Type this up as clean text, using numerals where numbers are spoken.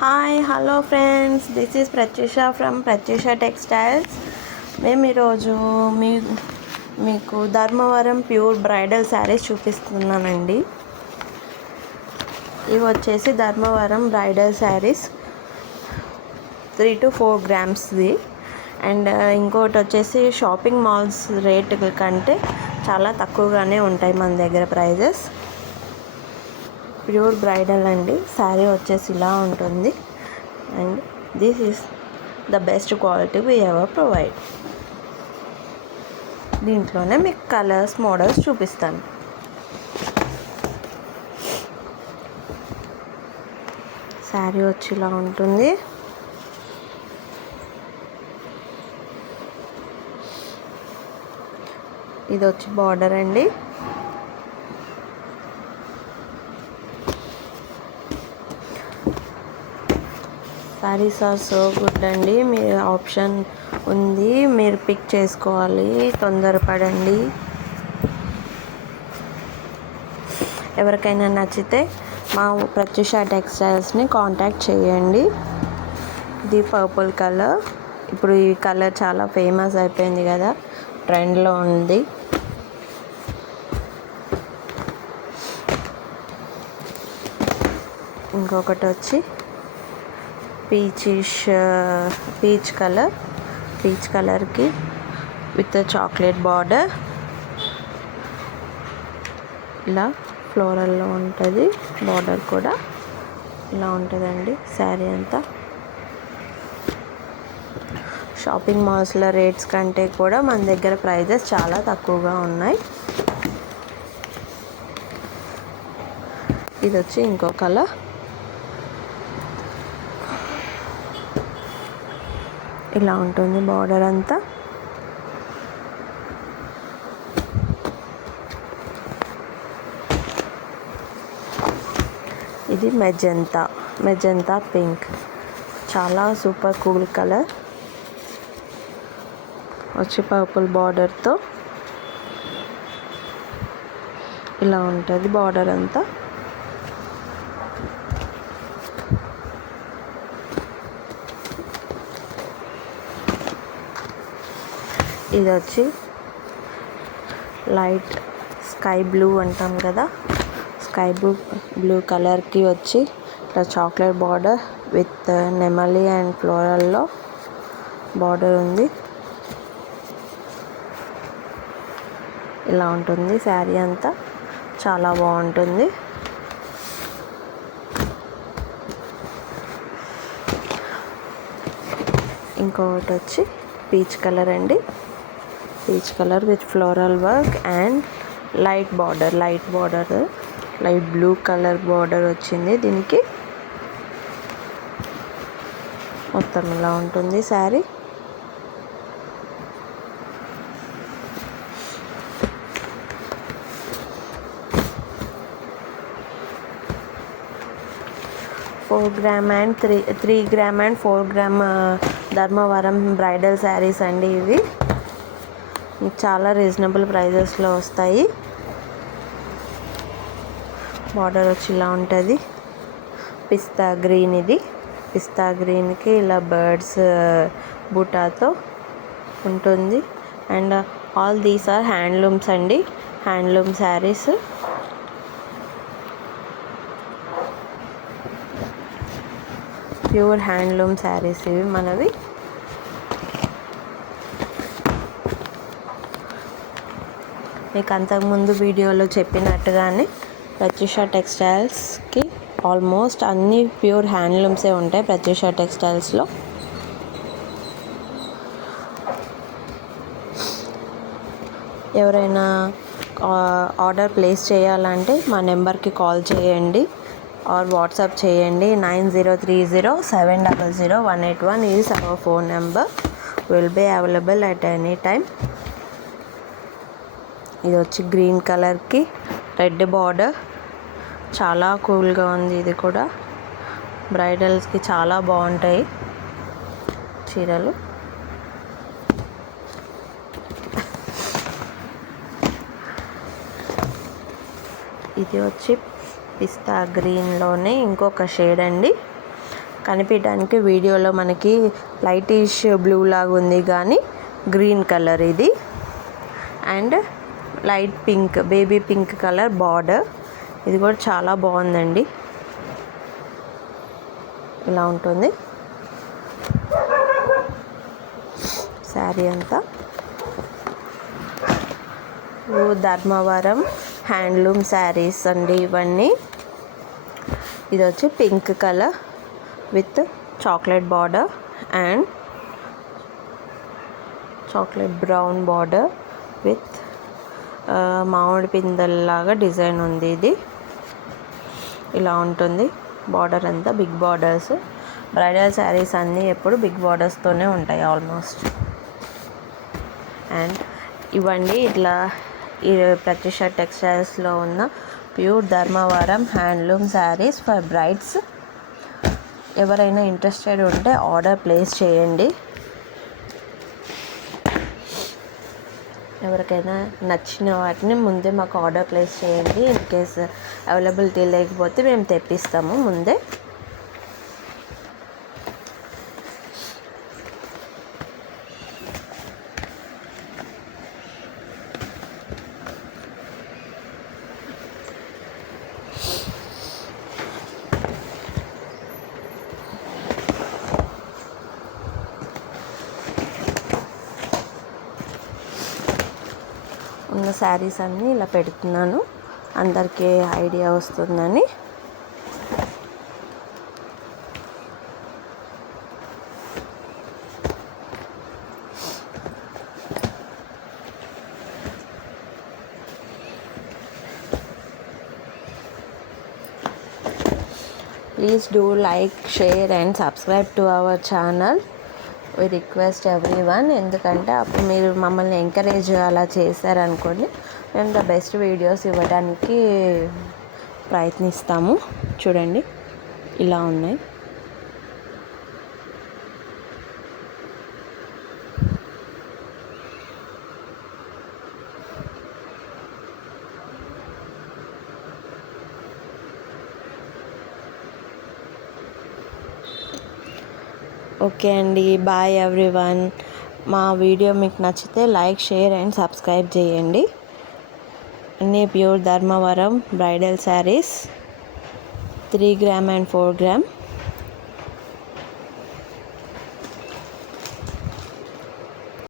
Hi hello friends, this is Pratyusha from Pratyusha textiles. మేము ఈరోజు మీకు ధర్మవరం ప్యూర్ బ్రైడల్ శారీస్ చూపిస్తున్నానండి. ఇవి వచ్చేసి ధర్మవరం బ్రైడల్ శారీస్ 3 to 4 గ్రామ్స్ది. అండ్ ఇంకోటి వచ్చేసి షాపింగ్ మాల్స్ రేటు కంటే చాలా తక్కువగానే ఉంటాయి మన దగ్గర ప్రైజెస్. ప్యూర్ బ్రైడల్ అండి. శారీ వచ్చేసి ఇలా ఉంటుంది. And this is the best quality we ever provide. దీంట్లోనే మీకు కలర్స్ మోడల్స్ చూపిస్తాను. శారీ వచ్చి ఇలా ఉంటుంది. ఇది వచ్చి బార్డర్ అండి. శారీస్ ఆర్ సో గుడ్ అండి. మీరు ఆప్షన్ ఉంది, మీరు పిక్ చేసుకోవాలి. తొందరపడండి. ఎవరికైనా నచ్చితే మా ప్రత్యూష టెక్స్టైల్స్ని కాంటాక్ట్ చేయండి. ఇది పర్పుల్ కలర్. ఇప్పుడు ఈ కలర్ చాలా ఫేమస్ అయిపోయింది కదా, ట్రెండ్లో ఉంది. ఇంకొకటి వచ్చి పీచ్ కలర్కి విత్ చాక్లెట్ బార్డర్, ఇలా ఫ్లోరల్లో ఉంటుంది. బార్డర్ కూడా ఇలా ఉంటుందండి. శారీ అంతా షాపింగ్ మాల్స్లో రేట్స్ కంటే కూడా మన దగ్గర ప్రైజెస్ చాలా తక్కువగా ఉన్నాయి. ఇది వచ్చి ఇంకో కలర్. ఇలా ఉంటుంది బార్డర్ అంతా. ఇది మెజెంతా పింక్. చాలా సూపర్ కూల్ కలర్. వచ్చి పర్పుల్ బార్డర్తో ఇలా ఉంటుంది బార్డర్ అంతా. ఇది వచ్చి లైట్ స్కై బ్లూ అంటాం కదా, స్కై బ్లూ కలర్కి వచ్చి ఇట్లా చాక్లెట్ బార్డర్ విత్ నెమలి అండ్ ఫ్లోరల్లో బార్డర్ ఉంది. ఇలా ఉంటుంది శారీ అంతా. చాలా బాగుంటుంది. ఇంకొకటి వచ్చి పీచ్ కలర్ అండి. Peach colour with floral work and light blue colour border వచ్చింది దీనికి. మొత్తం ఇలా ఉంటుంది sari. Three gram and 4 gram Dharmavaram bridal saris అండి. ఇవి మీకు చాలా రీజనబుల్ ప్రైజెస్లో వస్తాయి. బార్డర్ వచ్చి ఇలా ఉంటుంది. పిస్తా గ్రీన్. ఇది పిస్తా గ్రీన్కి ఇలా బర్డ్స్ బూటాతో ఉంటుంది. And all these are handlooms అండి. Handloom saris. Pure handloom saris ఇవి మనవి. మీకు అంతకుముందు వీడియోలో చెప్పినట్టుగానే ప్రత్యూష టెక్స్టైల్స్కి ఆల్మోస్ట్ అన్ని ప్యూర్ హ్యాండ్లూమ్సే ఉంటాయి ప్రత్యూష టెక్స్టైల్స్లో. ఎవరైనా ఆర్డర్ ప్లేస్ చేయాలంటే మా నెంబర్కి కాల్ చేయండి ఆర్ వాట్సాప్ చేయండి. 9030700181 is our phone number. Will be available at any time. ఇది వచ్చి గ్రీన్ కలర్కి రెడ్ బార్డర్. చాలా కూల్గా ఉంది. ఇది కూడా బ్రైడల్స్కి చాలా బాగుంటాయి చీరలు. ఇది వచ్చి పిస్తా గ్రీన్లోనే ఇంకొక షేడ్ అండి. కనిపించడానికి వీడియోలో మనకి లైటిష్ బ్లూ లాగా ఉంది, కానీ గ్రీన్ కలర్ ఇది. And light pink, baby pink colour border. ఇది కూడా చాలా బాగుందండి. ఇలా ఉంటుంది శారీ అంతా. ధర్మవరం హ్యాండ్లూమ్ శారీస్ అండి ఇవన్నీ. ఇది వచ్చి pink colour with chocolate border and chocolate brown border with మామిడి పిందెల్లాగా డిజైన్ ఉంది. ఇది ఇలా ఉంటుంది బార్డర్ అంతా, బిగ్ బార్డర్స్. బ్రైడల్ శారీస్ అన్నీ ఎప్పుడు బిగ్ బార్డర్స్తోనే ఉంటాయి ఆల్మోస్ట్. అండ్ ఇవ్వండి ఇట్లా ఈ ప్రత్యూష టెక్స్టైల్స్లో ఉన్న pure Dharmavaram handloom saris for brides. ఎవరైనా ఇంట్రెస్టెడ్ ఉంటే ఆర్డర్ ప్లేస్ చేయండి. ఎవరికైనా నచ్చిన వాటిని ముందే మాకు ఆర్డర్ ప్లేస్ చేయండి. ఇన్ కేస్ అవైలబిలిటీ లేకపోతే మేము తెప్పిస్తాము ముందే. ఉన్న శారీస్ అన్నీ ఇలా పెడుతున్నాను, అందరికీ ఐడియా వస్తుందని. Please do like, share and subscribe to our channel. We request everyone. ఎందుకంటే అప్పుడు మీరు మమ్మల్ని ఎంకరేజ్ అలా చేశారనుకోండి, మేము ద బెస్ట్ వీడియోస్ ఇవ్వడానికి ప్రయత్నిస్తాము. చూడండి ఇలా ఉన్నాయి. ఓకే అండి, బాయ్ ఎవ్రీవన్. మా వీడియో మీకు నచ్చితే లైక్, షేర్ అండ్ సబ్స్క్రైబ్ చేయండి. అన్నీ pure Dharmavaram bridal saris 3 gram and 4 gram.